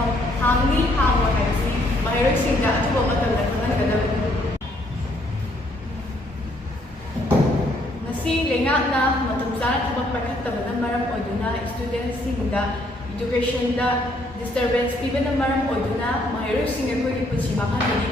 ꯃꯐꯝ ꯍꯥꯡꯅꯤ ꯍꯥꯡꯉꯣꯏ ꯍꯥꯏꯕꯁꯤ ꯃꯍꯩꯔꯣꯏꯁꯤꯡꯗ ꯑꯊꯨꯕ ꯃꯇꯝꯗ ꯈꯪꯍꯟꯒꯗꯕꯅꯤ꯫ ꯉꯁꯤ ꯂꯩꯉꯥꯛꯅ ꯃꯇꯝ ꯆꯥꯅ ꯊꯕꯛ ꯄꯥꯏꯈꯠꯇꯕꯅ ꯃꯔꯝ ꯑꯣꯏꯗꯨꯅ ꯁ꯭ꯇꯨꯗꯦꯟꯠꯁꯤꯡꯗ ꯏꯗꯨꯀꯦꯁꯟꯗ ꯗꯤꯁꯇꯔꯕꯦꯟꯁ ꯄꯤꯕꯅ ꯃꯔꯝ ꯑꯣꯏꯗꯨꯅ ꯃꯍꯩꯔꯣꯏꯁꯤꯡ ꯑꯩꯈꯣꯏꯒꯤ ꯄꯨꯟꯁꯤ ꯃꯥꯡꯍꯟꯕꯒꯤ